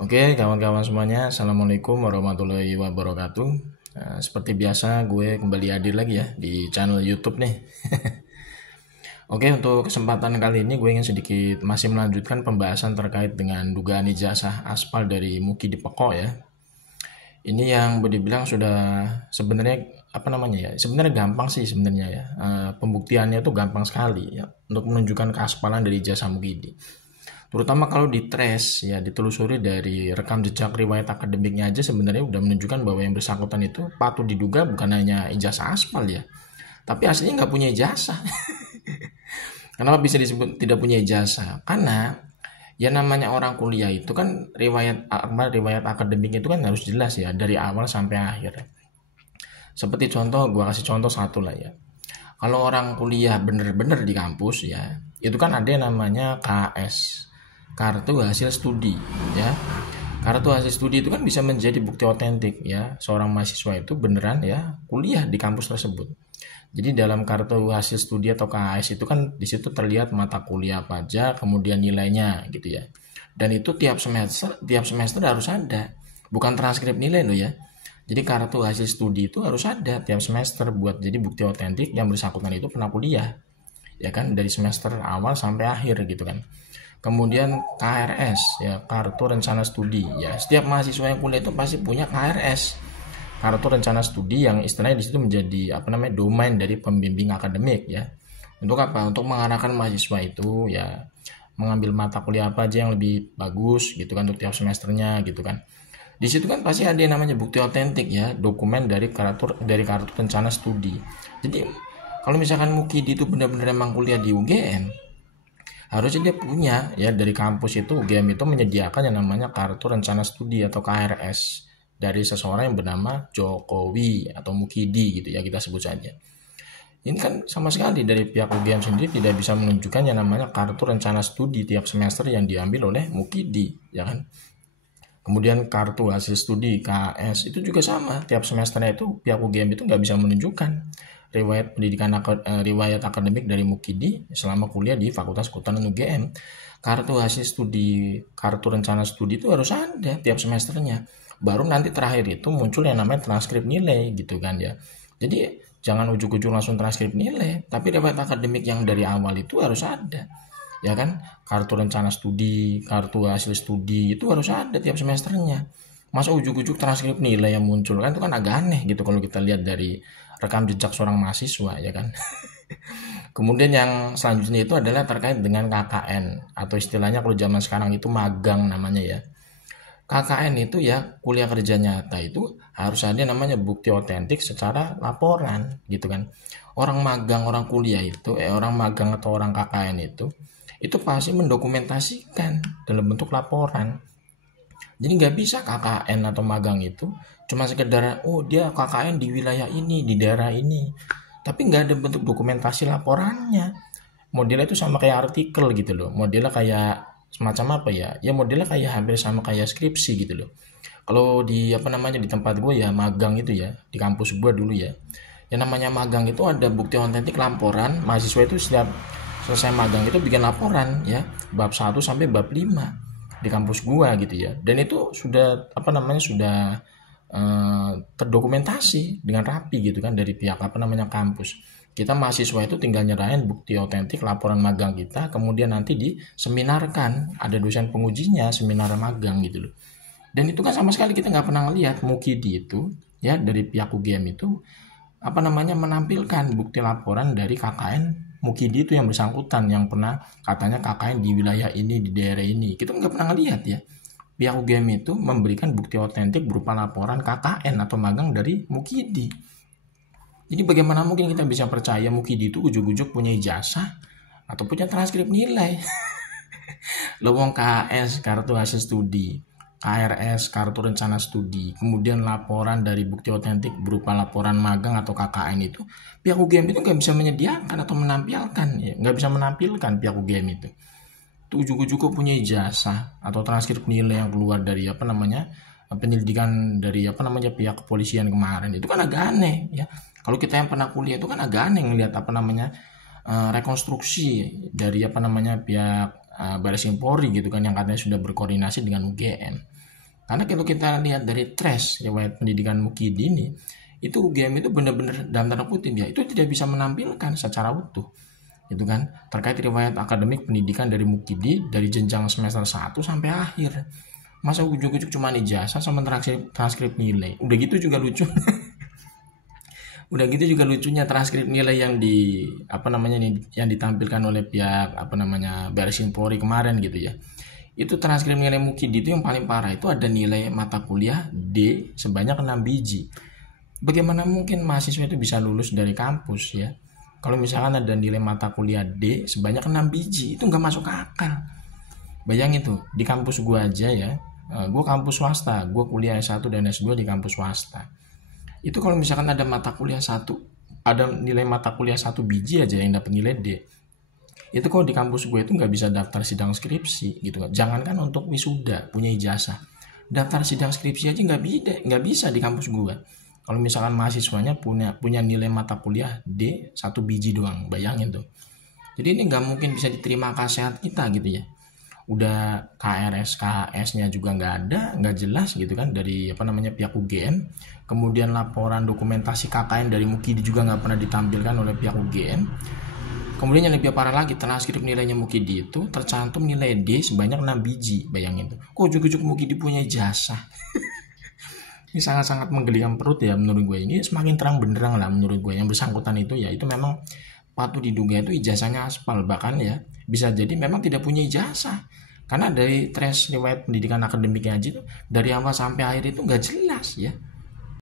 Oke, kawan-kawan semuanya, Assalamualaikum warahmatullahi wabarakatuh. Seperti biasa, gue kembali hadir lagi ya di channel YouTube nih. Oke, untuk kesempatan kali ini gue ingin sedikit masih melanjutkan pembahasan terkait dengan dugaan ijazah aspal dari Muki di Peko ya. Ini yang boleh dibilang sudah sebenarnya sebenarnya gampang sih sebenarnya ya. Pembuktiannya tuh gampang sekali ya untuk menunjukkan keaspalan dari ijazah Mukidi. Terutama kalau ditrace ya, ditelusuri dari rekam jejak riwayat akademiknya aja sebenarnya udah menunjukkan bahwa yang bersangkutan itu patut diduga bukan hanya ijazah aspal ya, tapi aslinya nggak punya ijazah. Kenapa bisa disebut tidak punya ijazah? Karena ya namanya orang kuliah itu kan riwayat akademik itu kan harus jelas ya dari awal sampai akhir. Seperti contoh, gua kasih contoh satu lah ya. Kalau orang kuliah bener-bener di kampus ya, itu kan ada yang namanya KS, kartu hasil studi ya. Kartu hasil studi itu kan bisa menjadi bukti otentik ya seorang mahasiswa itu beneran ya kuliah di kampus tersebut. Jadi dalam kartu hasil studi atau KHS itu kan di situ terlihat mata kuliah apa aja, kemudian nilainya gitu ya. Dan itu tiap semester harus ada. Bukan transkrip nilai loh ya. Jadi kartu hasil studi itu harus ada tiap semester buat jadi bukti otentik yang bersangkutan itu pernah kuliah. Ya kan dari semester awal sampai akhir gitu kan. Kemudian KRS ya, kartu rencana studi ya. Setiap mahasiswa yang kuliah itu pasti punya KRS, kartu rencana studi, yang istilahnya di situ menjadi domain dari pembimbing akademik ya. Untuk apa? Untuk mengarahkan mahasiswa itu ya mengambil mata kuliah apa aja yang lebih bagus gitu kan untuk tiap semesternya gitu kan. Di situ kan pasti ada yang namanya bukti otentik ya, dokumen dari kartu rencana studi. Jadi kalau misalkan Mukidi itu benar-benar emang kuliah di UGM, harusnya dia punya ya dari kampus itu, UGM itu menyediakan yang namanya kartu rencana studi atau KRS dari seseorang yang bernama Jokowi atau Mukidi gitu ya kita sebut saja. Ini kan sama sekali dari pihak UGM sendiri tidak bisa menunjukkan yang namanya kartu rencana studi tiap semester yang diambil oleh Mukidi ya kan. Kemudian kartu hasil studi KS itu juga sama, tiap semesternya itu pihak UGM itu nggak bisa menunjukkan riwayat akademik dari Mukidi selama kuliah di Fakultas Kehutanan UGM. Kartu hasil studi, kartu rencana studi itu harus ada tiap semesternya. Baru nanti terakhir itu muncul yang namanya transkrip nilai gitu kan ya. Jadi jangan ujuk-ujuk langsung transkrip nilai, tapi riwayat akademik yang dari awal itu harus ada. Ya kan, kartu rencana studi, kartu hasil studi itu harus ada tiap semesternya. Masa ujuk-ujuk transkrip nilai yang muncul kan, itu kan agak aneh gitu kalau kita lihat dari rekam jejak seorang mahasiswa ya kan. Kemudian yang selanjutnya itu adalah terkait dengan KKN atau istilahnya kalau zaman sekarang itu magang namanya ya. KKN itu ya kuliah kerja nyata itu harus ada namanya bukti otentik secara laporan gitu kan. Orang magang, orang kuliah itu, orang magang atau orang KKN itu pasti mendokumentasikan dalam bentuk laporan. Jadi nggak bisa KKN atau magang itu cuma sekedar oh dia KKN di wilayah ini, di daerah ini, tapi nggak ada bentuk dokumentasi laporannya. Modelnya itu sama kayak artikel gitu loh, modelnya kayak semacam apa ya, ya modelnya kayak hampir sama kayak skripsi gitu loh. Kalau di di tempat gue ya magang itu ya, di kampus gue dulu ya, yang namanya magang itu ada bukti otentik laporan. Mahasiswa itu setiap selesai magang itu bikin laporan ya, bab 1 sampai bab 5 di kampus gua gitu ya. Dan itu sudah sudah terdokumentasi dengan rapi gitu kan dari pihak kampus. Kita mahasiswa itu tinggal nyerahin bukti otentik laporan magang kita, kemudian nanti diseminarkan, ada dosen pengujinya, seminar magang gitu loh. Dan itu kan sama sekali kita nggak pernah ngelihat Mukidi itu ya dari pihak UGM itu menampilkan bukti laporan dari KKN Mukidi itu yang bersangkutan, yang pernah katanya KKN di wilayah ini, di daerah ini. Kita nggak pernah ngelihat ya. Pihak UGM itu memberikan bukti otentik berupa laporan KKN atau magang dari Mukidi. Jadi bagaimana mungkin kita bisa percaya Mukidi itu ujuk-ujuk punya ijazah atau punya transkrip nilai? Lowong KS, kartu hasil studi, KRS, kartu rencana studi, kemudian laporan dari bukti otentik berupa laporan magang atau KKN itu, pihak UGM itu nggak bisa menyediakan atau menampilkan, ya nggak bisa menampilkan pihak UGM itu. Ujuk-ujuk punya ijazah atau transkrip nilai yang keluar dari penyelidikan dari pihak kepolisian kemarin, itu kan agak aneh ya. Kalau kita yang pernah kuliah itu kan agak aneh ngelihat rekonstruksi dari pihak Baris Krim Polri gitu kan yang katanya sudah berkoordinasi dengan UGM. Karena kalau kita lihat dari trash riwayat pendidikan Mukidi ini, itu UGM itu benar-benar dalam tanda kutip ya, itu tidak bisa menampilkan secara utuh. Itu kan terkait riwayat akademik pendidikan dari Mukidi dari jenjang semester 1 sampai akhir. Masa ujuk-ujuk cuma ijazah sama transkrip nilai. Udah gitu juga lucu. Udah gitu juga lucunya transkrip nilai yang yang ditampilkan oleh pihak Baris Krim Polri kemarin gitu ya. Itu transkrip nilai Mukidi itu yang paling parah, itu ada nilai mata kuliah D sebanyak 6 biji. Bagaimana mungkin mahasiswa itu bisa lulus dari kampus ya? Kalau misalkan ada nilai mata kuliah D sebanyak 6 biji, itu nggak masuk akal. Bayangin tuh, di kampus gue aja ya, gue kampus swasta, gue kuliah S1 dan S2 di kampus swasta. Itu kalau misalkan ada nilai mata kuliah 1 biji aja yang dapat nilai D, itu kalau di kampus gue itu nggak bisa daftar sidang skripsi gitu kan. Jangankan untuk wisuda punya ijazah, daftar sidang skripsi aja nggak bisa di kampus gue. Kalau misalkan mahasiswanya punya nilai mata kuliah D 1 biji doang, bayangin tuh. Jadi ini nggak mungkin bisa diterima akal sehat kita gitu ya. Udah KRS-nya juga nggak jelas gitu kan dari pihak UGM. Kemudian laporan dokumentasi KKN dari Mukidi juga nggak pernah ditampilkan oleh pihak UGM. Kemudian yang lebih parah lagi, transkrip nilainya Mukidi itu tercantum nilai D sebanyak 6 biji, bayangin tuh. Kok ujuk-ujuk Mukidi punya ijazah? Ini sangat-sangat menggelikan perut ya menurut gue. Ini semakin terang benderang lah menurut gue. Yang bersangkutan itu ya, itu memang patut diduga itu ijazahnya aspal. Bahkan ya bisa jadi memang tidak punya ijazah. Karena dari trash riwayat pendidikan akademiknya aja tuh, dari awal sampai akhir itu nggak jelas ya.